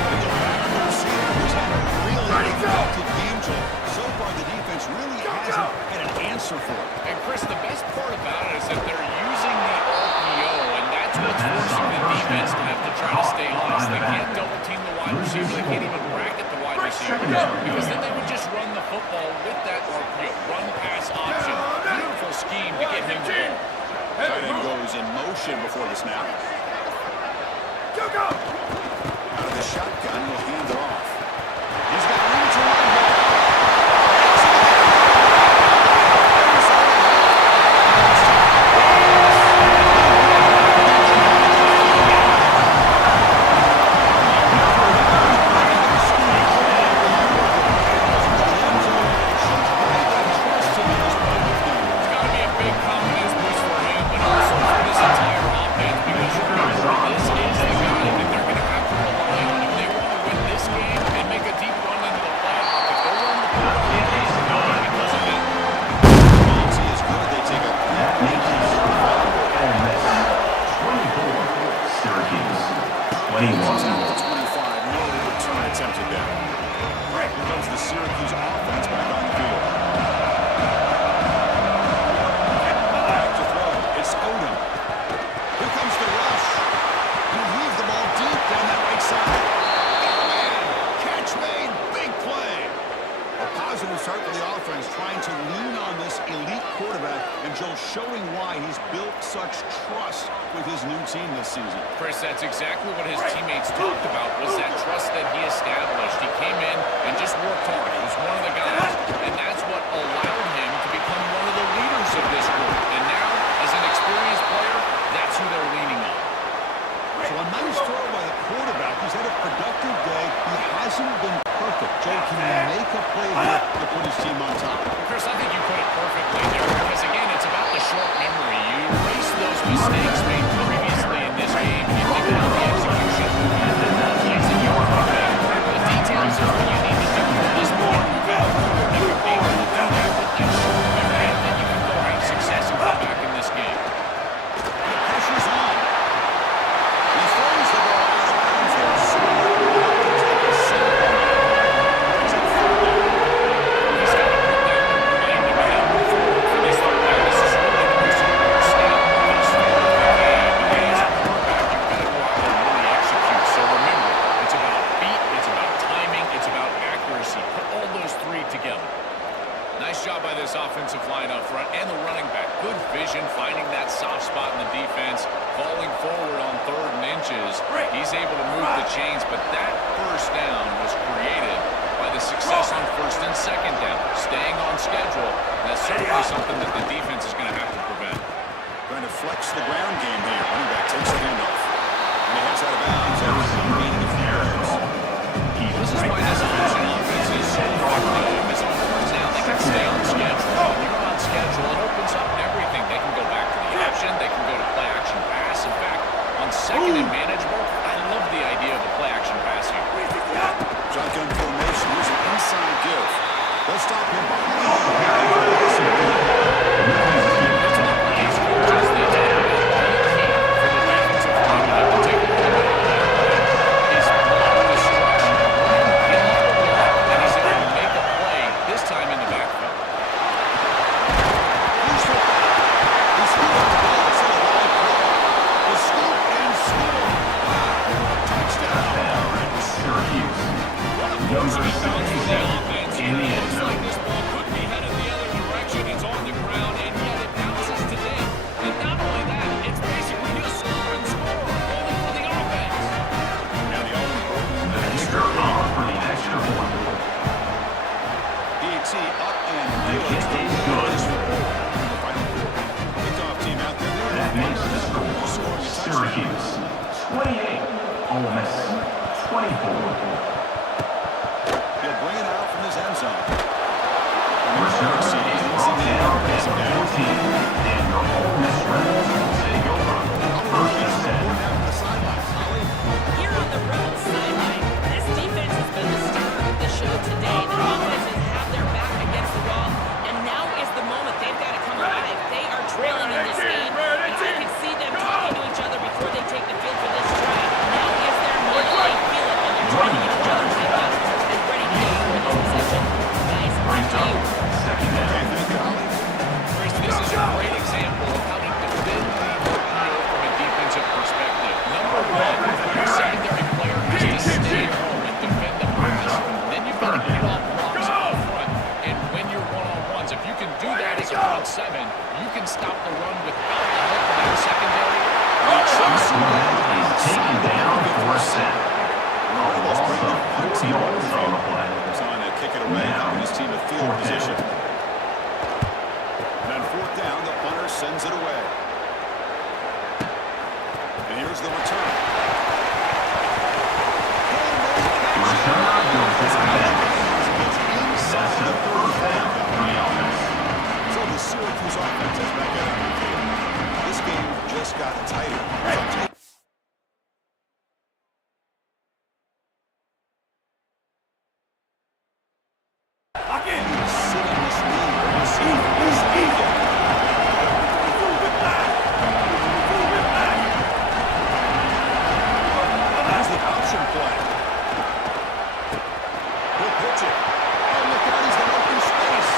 They go back to the receiver, who's had a really effective game today. So far, the defense really hasn't had an answer for it. And Chris, the best part about it is that they're using the RPO, and that's what's forcing the defense to have to try to stay honest. They can't double team the wide receiver. They can't even bracket the wide receiver because then they would just run the football with that RPO, run pass option. Beautiful scheme to get him the ball. Tight end goes in motion before the snap. Go, go! Out of the shotgun, he'll hand it off. He's got room to run here. It's got to be a big confidence boost for him, but also for this entire offense because remember, this is the guy that can Comes out at the 25. No return attempted there. Here comes the Syracuse offense back on the field. Back to throw. It's Odom. Here comes the rush. He weaves the ball deep down that right side. Oh, man. Catch made. Big play. A positive start for the offense, trying to lean on this elite quarterback, and Joe showing why he's built such trust with his new team this season. Chris, that's exactly what his teammates talked about, was that trust that he established. He came in and just worked hard. He was one of the guys, and that's what allowed him to become one of the leaders of this group. And now, as an experienced player, that's who they're leaning on. So a nice throw by the quarterback. He's had a productive day. He hasn't been perfect. Joe, can he make a play here to put his team on top? Chris, I think you put it perfectly there, because again, it's about the short memory. You erase those mistakes made previously in this game, and you think about the execution. The details are what you need to do for this part. You've got to never be able to do that with that short memory, and then you can go have success and come back in this game. The pressure's on. He throws the ball out of bounds there. So take a sack. He's got to put that one behind him and move forward for this third down. This is really the most important snap of this third game. And as a quarterback, you've got to go out there and really execute. So remember, it's about beat, it's about timing, it's about accuracy. Put all those three together. Nice job by this offensive line up front and the running back. Good vision, finding that soft spot in the defense, falling forward on 3rd and inches. He's able to move the chains, but that first down was created by the success on 1st and 2nd down. Staying on schedule, that's certainly something that the defense is going to have to prevent. Trying to flex the ground game here. Running back takes the handoff. And he heads out of bounds. This is why this offense is so effective. As long as now they can stay on schedule. When you're on schedule, it opens up everything. They can go back to the option. They can go to play action pass. In fact, on 2nd and manageable, I love the idea of a play action pass here. Shotgun formation. Here's an inside give. They'll stop him behind. Syracuse 28, Ole Miss 24. He'll bring it out from his end zone. Reserve is brought down at 14, and your Ole Miss Rebels will take over. 1st and 10. Here on the Rebels sideline, this defense has been the star of the show today. The offenses have their back against the wall, and now is the moment they've got to come alive. They are trailing in this game, and I can see them talking to each other before they take the field for this drive. Now is their moment. They feel it, and they're trying to get each other hyped up and ready to go for this possession. Guys, back to you. Second down. Chris, this is a great example of how to defend the field from a defensive perspective. Number one, your secondary player has to stay home and defend the practice. Then you've got to get off blocks up front. And when you're one-on-ones, if you can do that as a front seven, you can stop the run without the help of that secondary. Is taken down for a sack. A loss of 4 yards on the play. Trying to kick it away, helping his team at field position. And on 4th down, the punter sends it away. And here's the return. Return goes to the bench. That's the 3rd down for the offense. So the Syracuse offense is back out on the field. This game just got tighter. As the motion play. He'll pitch it. Oh, look out, he's got open space.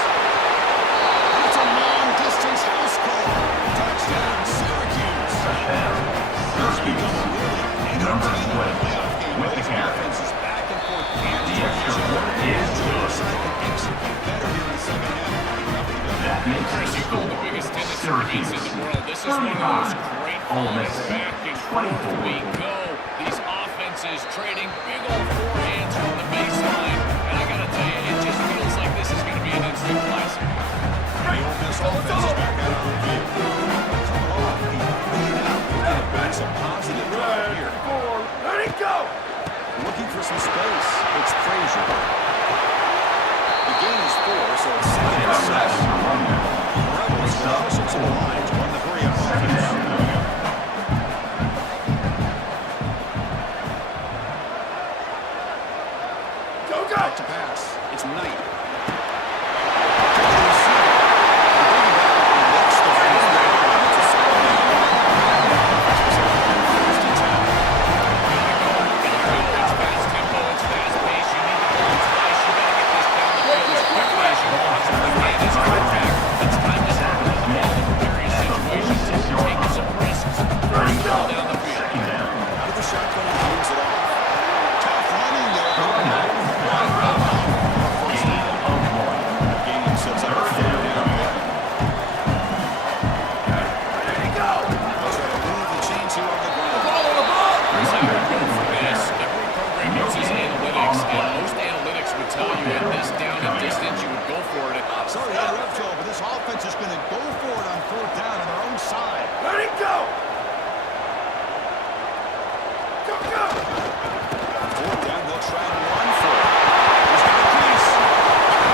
And it's a long-distance house call. Touchdown, Syracuse. This has become a really entertaining playoff game. With the carry. Offense is back and forth. The extra point is good. Side can execute better here in the second half. That makes Chris, the you call score the biggest tennis tournaments in the world. This is one of those great falls back and forth we go. These offenses trading big old forehands from the baseline. And I got to tell you, it just feels like this is going to be an instant classic. The Ole Miss offense is back out on review. Coming off the lead out, looking to bring some positive drive here. Ready, go! Looking for some space. It's Frazier. The gain is 4, so it's 2nd and 7. Rebels closer to the line to run the hurry up offense. Go, go! Back to pass. It's Knight. It's fast tempo, it's fast pace. You need the ball twice. You got to get this down the field as quickly as you possibly can. It's contact. It's time to start with the ball in various situations. Take some risks. Bring the ball down the field. Out of the shotgun, he moves it off. Tough running there. Game sets up a 3rd down. Ready, go! Try to move the chains here on the ground. Every program uses analytics, and most analytics would tell you at this down and distance, you would go for it. Sorry to interrupt, Joe, but this offense is going to go for it on 4th down on their own side. Ready, go! Go, go! 4th down, they'll try and run for it. He's got a piece.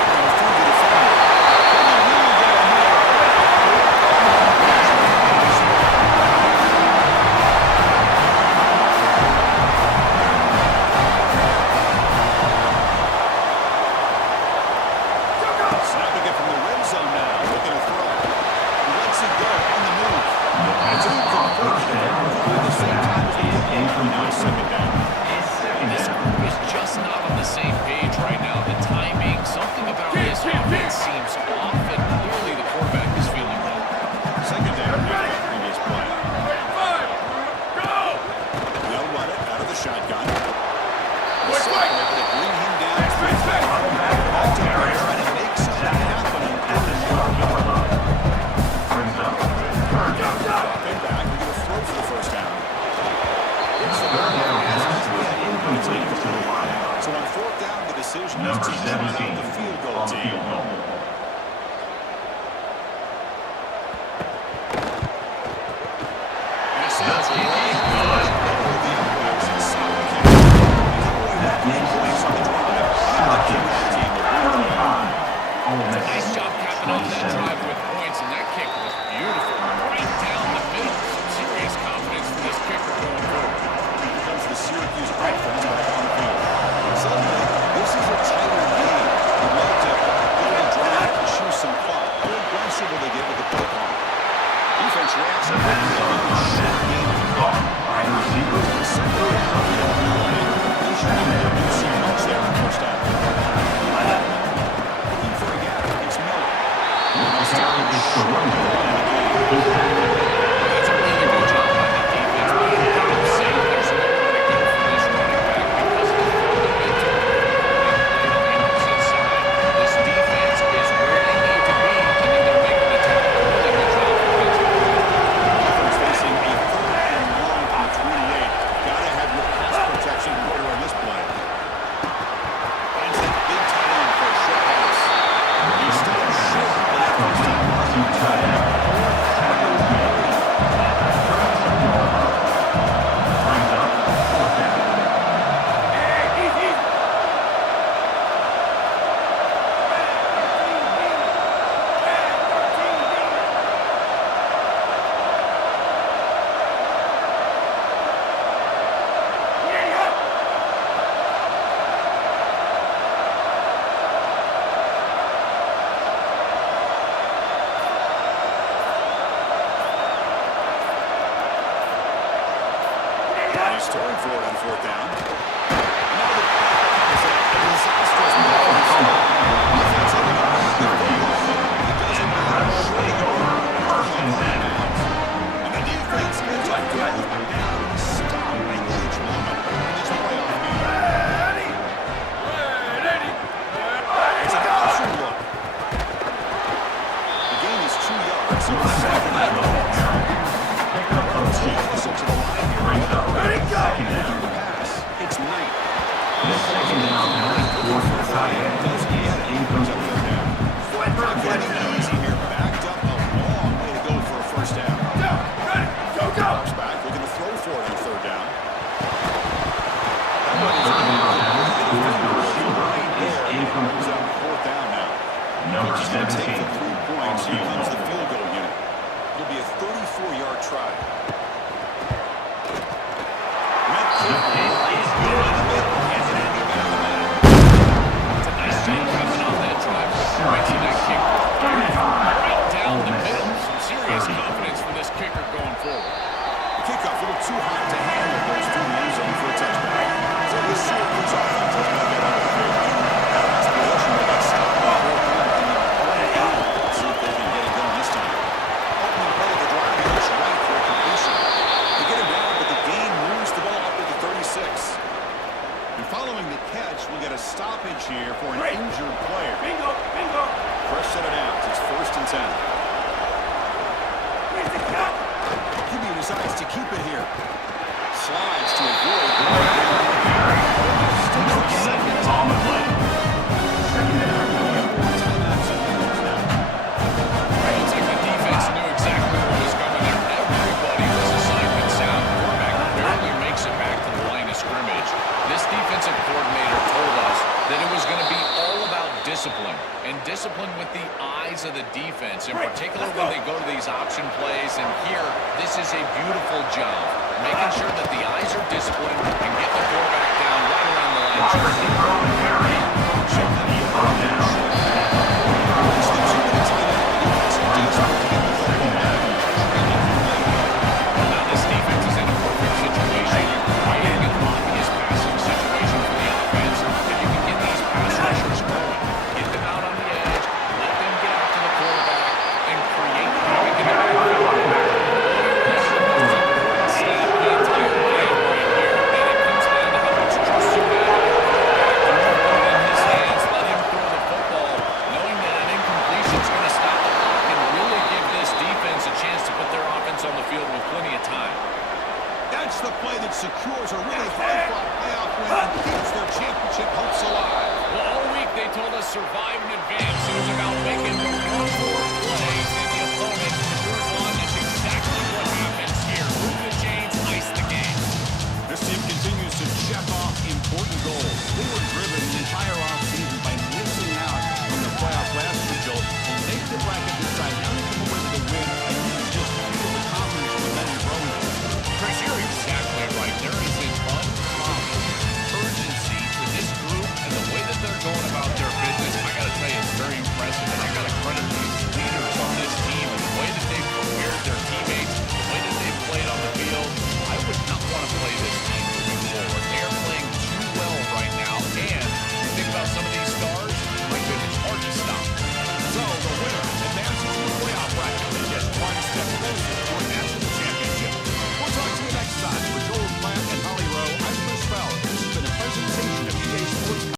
And through the defender. Can he really get him here? Snapping it from the red zone now. Looking to throw. He lets it go on the move. It's incomplete. At the same time as the now 2nd down. This group is just not on the same page right now. The timing, something about this offense seems off, and clearly the quarterback is feeling well. 2nd down after the previous play. Ready, 5! Go! They'll run it out of the shotgun. Wait, wait! They bring him down. Back to Bear trying to make something happen. Brings up 3rd Go, down. go! Get back. We're going to throw for the 1st down. It's the 3rd down pass is incomplete to the line. So on 4th down, the decision is Number to 17 out the field goal on the team. field goal. This is a great Good. the Emperors and solid kick. They come away with 3 points on the drive. Syracuse, Team to win. 35. Ole Miss, Nice job capping off that 27. drive with points, and that kick was beautiful. Right down the middle. Some serious confidence for this kicker going forward. Here comes the Syracuse offense back on the field. Suddenly, this is a tighter game. You'd love to build a drive He's throwing for it on fourth down. Now the is a disastrous performance. Offensively, it doesn't matter. And the defense is a fourth down stop in each moment in this playoff game. It's an option look. The gain is 2 yards, so it's 7 yards. Whistle to the line here. Ready, go! Pass. It's Knight. Second down, fourth and 5. Comes up third down. Not getting easy here. Backed up a long way to go for a first down. Down, ready, go, go! Drops back, looking to throw for it on third down. That one is He's on fourth down now. Number He's going to take 17. the 3 points. Here comes the field goal unit. It'll be a 34-yard try. Down the middle. Some serious confidence for this kicker going forward. Kickoff a little too hot to handle. Goes through the end zone for a touchback. So the Syracuse offense is going to get under the field. That's the motion they got set up on fourth down in the Let's see if they can get it done this time. Opening play of the drive, he looks right for a completion. They get him down, but the gain moves the ball up to the 36. And following the catch, we'll get a stoppage here for an injured player. Bingo, bingo! Fresh set of downs. It's first and 10. Where's the cut? QB decides to keep it here. Slides to avoid. Sticks the second On the play. Second down. timeouts and minutes now. Looks like the defense knew exactly what was coming there. Everybody was assignment sound. Quarterback barely makes it back to the line of scrimmage. This defensive coordinator told us that it was going to be all about discipline, and discipline with the eyes of the defense, in particular when they go to these option plays. And here, this is a beautiful job, making sure that the eyes are disciplined and get the quarterback down right around the line. Now this defense is in a perfect situation, creating an obvious passing situation for the offense. If you can get these pass rushers going, get them out on the edge, let them get out to the quarterback, and create havoc in the backfield. Snap the entire game right here, and it comes down to how much trust you have in your quarterback. You put it in his hands, let him throw the football, knowing that an incompletion is going to stop the clock and really give this defense a chance to put their offense on the field with plenty of time. That's the play that secures a really hard-fought playoff win and keeps their championship hopes alive. Well, all week they told us survive and advance. It was about making the one more play than the opponent. Yours on, that's exactly what happens here. Move the chains, ice the game. This team continues to check off important goals. They were driven